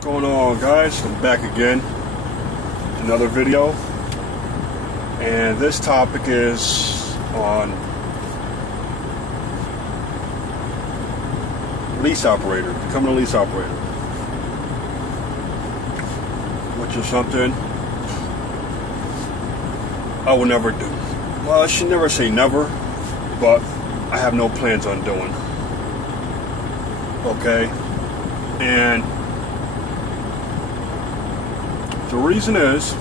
What's going on, guys? I'm back again, another video, and this topic is on lease operator, becoming a lease operator, which is something I will never do. Well, I should never say never, but I have no plans on doing. Okay, and the reason is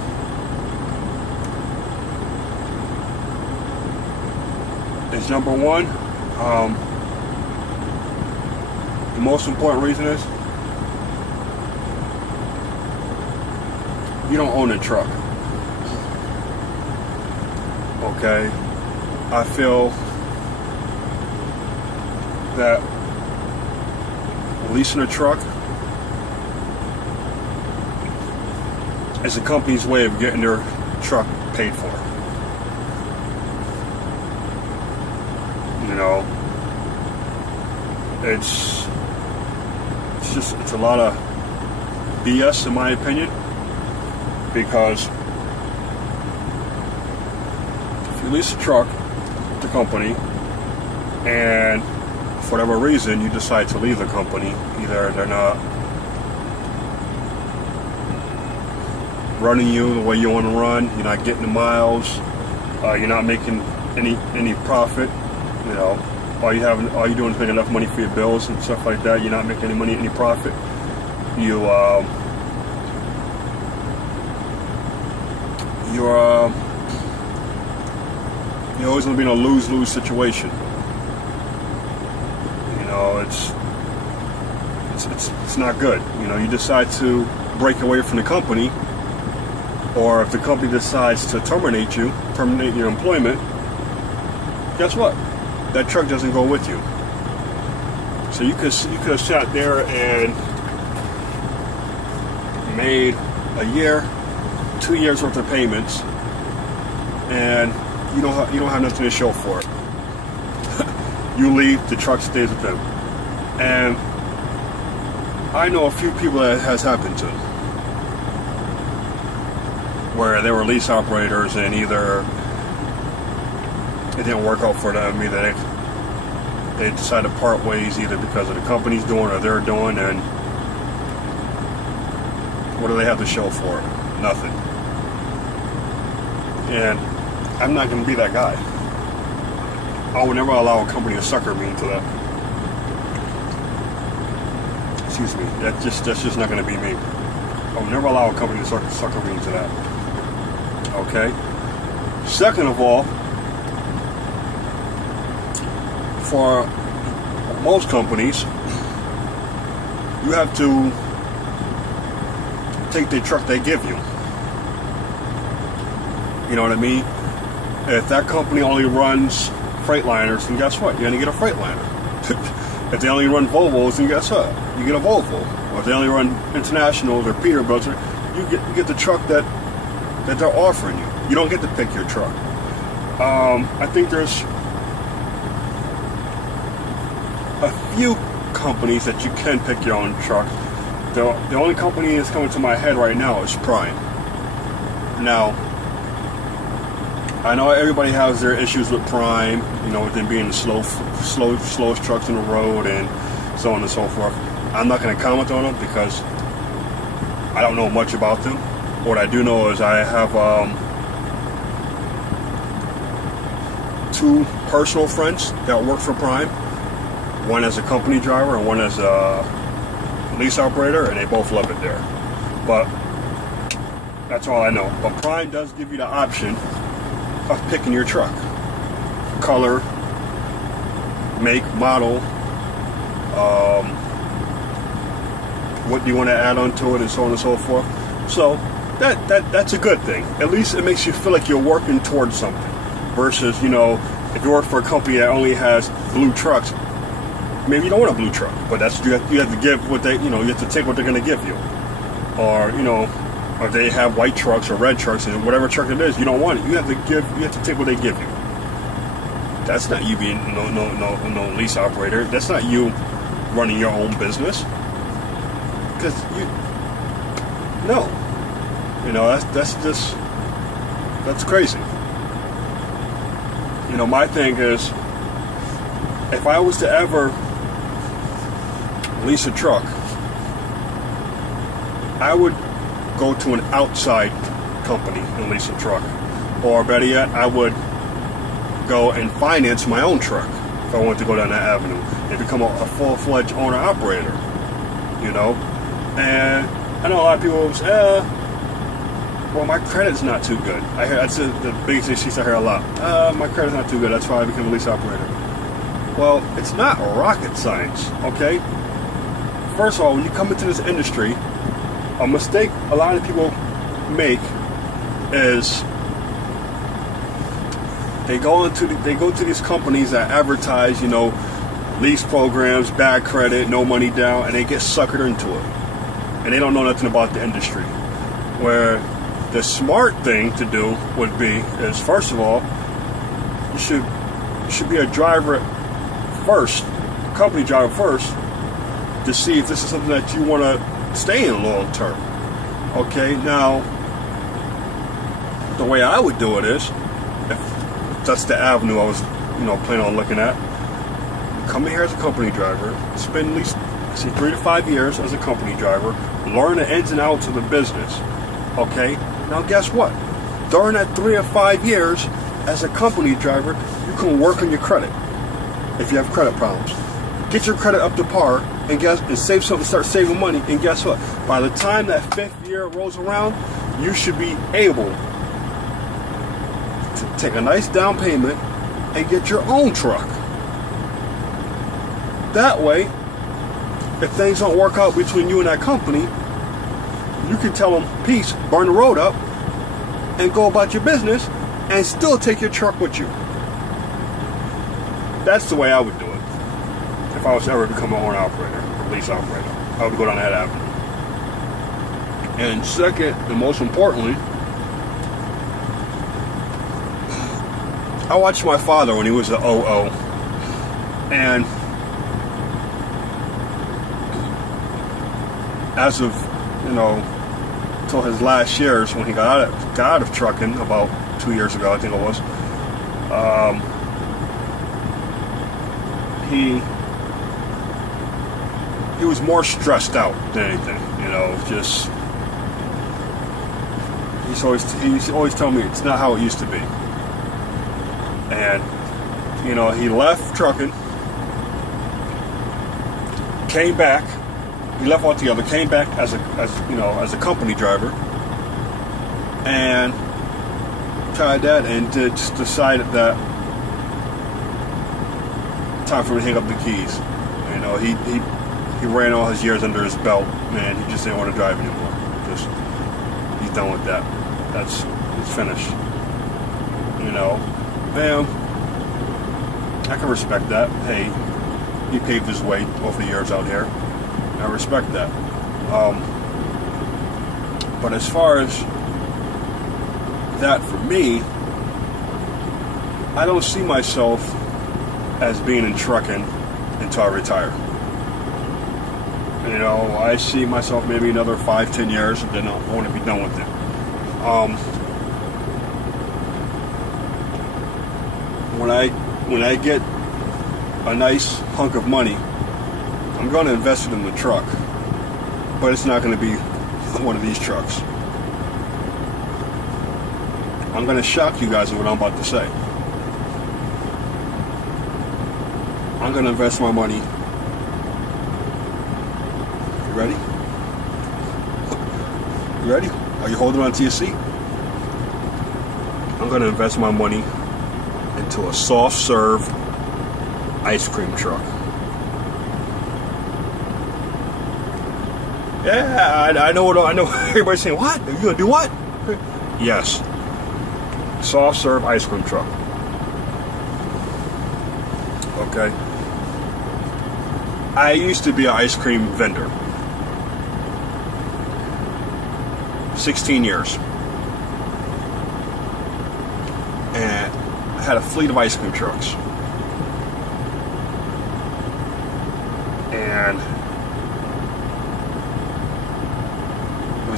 number one, the most important reason is you don't own a truck. Okay, I feel that leasing a truck is a company's way of getting their truck paid for. You know, it's a lot of BS in my opinion, because if you lease a truck to the company and for whatever reason you decide to leave the company, either they're not running you the way you want to run, you're not getting the miles, you're not making any profit, you know, all you're doing is making enough money for your bills and stuff like that, you're not making any profit, you're always going to be in a lose-lose situation. You know, it's not good. You know, you decide to break away from the company, or if the company decides to terminate your employment, guess what? That truck doesn't go with you. So you could have sat there and made a year, 2 years worth of payments, and you don't have nothing to show for it. You leave, the truck stays with them. And I know a few people that has happened to, where they were lease operators and either it didn't work out for them, either they decided to part ways either because of the company's doing or they're doing, and what do they have to show for it? Nothing. And I'm not going to be that guy. I would never allow a company to sucker me into that. Excuse me. That's just not going to be me. I would never allow a company to sucker me into that. Okay? Second of all, for most companies, you have to take the truck they give you. You know what I mean? If that company only runs Freightliners, then guess what? You're going to get a Freightliner. If they only run Volvos, then guess what? You get a Volvo. Or if they only run Internationals or Peterbilts, you get the truck that they're offering you. You don't get to pick your truck. I think there's a few companies that you can pick your own truck. The only company that's coming to my head right now is Prime. Now, I know everybody has their issues with Prime, you know, with them being the slowest trucks in the road and so on and so forth. I'm not going to comment on them because I don't know much about them. What I do know is I have two personal friends that work for Prime. One as a company driver and one as a lease operator, and they both love it there. But that's all I know. But Prime does give you the option of picking your truck, color, make, model, what do you want to add onto it, and so on and so forth. So that's a good thing. At least it makes you feel like you're working towards something, versus, you know, if you work for a company that only has blue trucks, maybe you don't want a blue truck, but that's you have to give what they, you know, you have to take what they're going to give you, or, you know, or they have white trucks or red trucks, and whatever truck it is, you don't want it. You have to take what they give you. That's not you being no lease operator. That's not you running your own business. Because No. You know, that's crazy. You know, my thing is, if I was to ever lease a truck, I would go to an outside company and lease a truck. Or better yet, I would go and finance my own truck if I wanted to go down that avenue and become a full-fledged owner-operator. You know? And I know a lot of people will say, well, my credit's not too good. That's the biggest issue I hear a lot. My credit's not too good, that's why I became a lease operator. Well, it's not rocket science, okay? First of all, when you come into this industry, a mistake a lot of people make is they go to these companies that advertise, you know, lease programs, bad credit, no money down, and they get suckered into it. And they don't know nothing about the industry. Where the smart thing to do would be is, first of all, you should be a driver first, company driver first, to see if this is something that you want to stay in long term. Okay, now the way I would do it is, if that's the avenue I was, you know, planning on looking at, come in here as a company driver, spend at least 3 to 5 years as a company driver, learn the ins and outs of the business. Okay, now guess what? During that 3 or 5 years as a company driver, you can work on your credit if you have credit problems. Get your credit up to par and save something, start saving money, and guess what? By the time that 5th year rolls around, you should be able to take a nice down payment and get your own truck. That way, if things don't work out between you and that company, you can tell them peace, burn the road up, and go about your business, and still take your truck with you. That's the way I would do it. If I was to ever become an owner operator, or lease operator, I would go down that avenue. And second, and most importantly, I watched my father when he was an OO, and as of, you know, till his last years when he got out of trucking about 2 years ago, I think it was, he was more stressed out than anything, you know. Just he's always telling me it's not how it used to be. And you know, he left trucking, came back. He left altogether, came back as a company driver, and tried that, and just decided that time for him to hang up the keys. You know, he ran all his years under his belt, and he just didn't want to drive anymore. He's done with that. It's finished. You know, man, I can respect that. Hey, he paved his way over the years out here. I respect that. But as far as that for me, I don't see myself as being in trucking until I retire. You know, I see myself maybe another 5-10 years, and then I want to be done with it. When I get a nice hunk of money, I'm going to invest it in the truck, but it's not going to be one of these trucks. I'm going to shock you guys with what I'm about to say. I'm going to invest my money. You ready? You ready? Are you holding on to your seat? I'm going to invest my money into a soft serve ice cream truck. Yeah, I know. Everybody's saying, what? Are you going to do what? Yes. Soft serve ice cream truck. Okay. I used to be an ice cream vendor. 16 years. And I had a fleet of ice cream trucks. And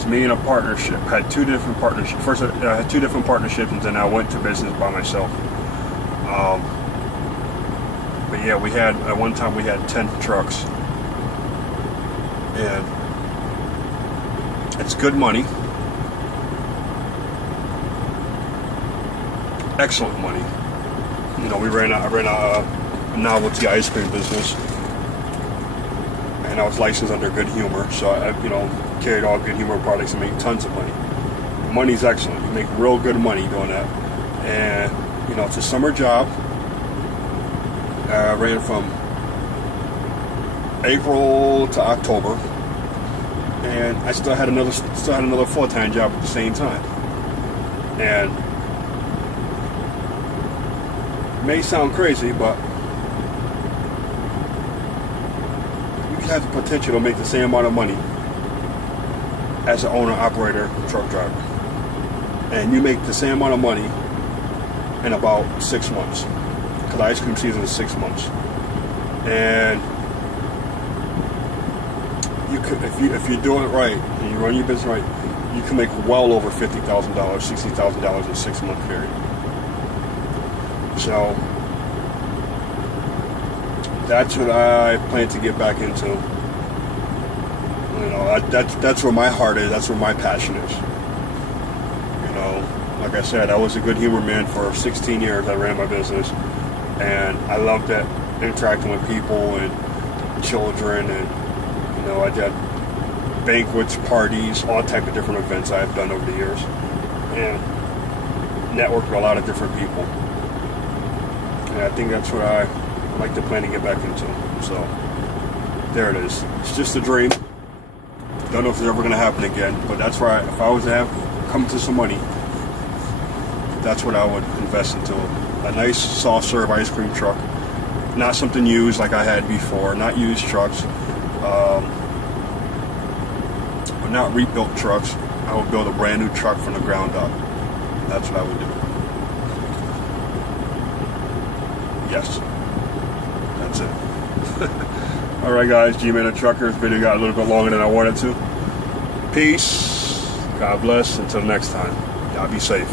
was me and a partnership. I had two different partnerships. First, I had two different partnerships, and then I went to business by myself. But yeah, at one time we had 10 trucks, and it's good money, excellent money. You know, I ran a novelty ice cream business, and I was licensed under Good Humor, so I, carried all Good Humor products and made tons of money. Money's excellent. You make real good money doing that, and it's a summer job. I ran from April to October, and I still had another full-time job at the same time. And it may sound crazy, but you have the potential to make the same amount of money as an owner-operator truck driver, and you make the same amount of money in about 6 months, because the ice cream season is 6 months. And you could, if you're doing it right and you run your business right, you can make well over $50,000, $60,000 in a 6 month period. So that's what I plan to get back into. That's where my heart is. That's where my passion is. Like I said, I was a Good Humor man for 16 years. I ran my business, and I loved that, interacting with people and children, and I did banquets, parties, all type of different events I've done over the years, and networked with a lot of different people. And I think that's what I like to plan to get back into. So there it is. It's just a dream. Don't know if it's ever going to happen again, but that's where if I was to come to some money, that's what I would invest into. A nice soft serve ice cream truck, not something used like I had before, not used trucks, but not rebuilt trucks. I would build a brand new truck from the ground up. That's what I would do. Yes, that's it. All right, guys, G-Man the Trucker. This video got a little bit longer than I wanted to. Peace. God bless. Until next time. Y'all be safe.